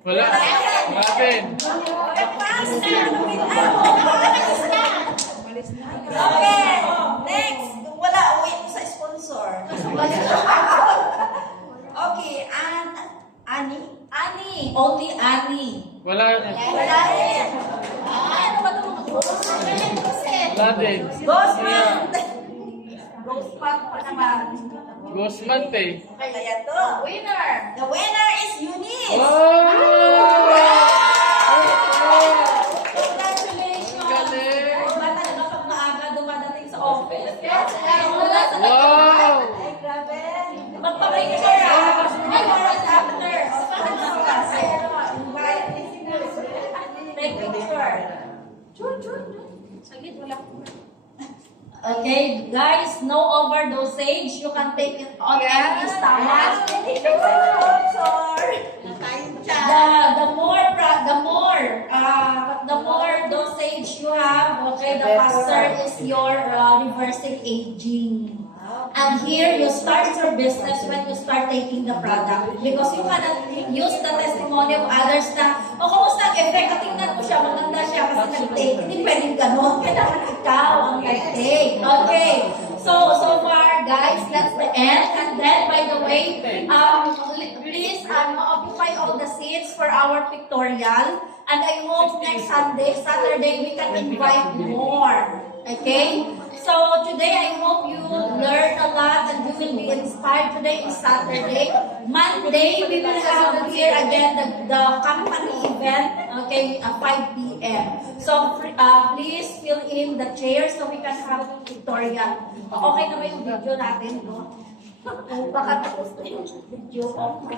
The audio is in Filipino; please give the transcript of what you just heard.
Wala. Marvin. Okay, next. Kung wala, uwi mo sa sponsor. Okay, Ani? Ani. Only Ani. Wala. Wala rin. Ano ba ito mga Wala din. Gosman. Gosman pa naman. Guzman eh. Kaya to. Winner. The winner is Eunice. Oh! Congratulations. Galing. Ba talaga pag maaga dumadating sa office? Yes. Wow! Ay, grabe. Magpa-picture ah. Ay, oras after. Take picture. Saglit, wala ko. Okay, guys, no overdosage. You can take it on any stomach. The more dosage you have, okay, the faster is your reversing aging. And here, you start your business when you start taking the product. Because you cannot use the testimony of others na, kumusta ang effect? Tingnan mo siya, maganda siya kasi nag-take. Hindi pwedeng ganun. Kailangan ikaw ang nag-take. Okay. So far, guys, that's the end. And then, by the way, please occupy all the seats for our pictorial. And I hope next Saturday, we can invite more. Okay? So today, I hope you learn a lot and you will be inspired. Today is Saturday. Monday, we will have here again the company event, okay, at 5 p.m. So please fill in the chairs so we can have tutorial. Okay na ba yung video natin, no? Baka tapos na yung video. Okay.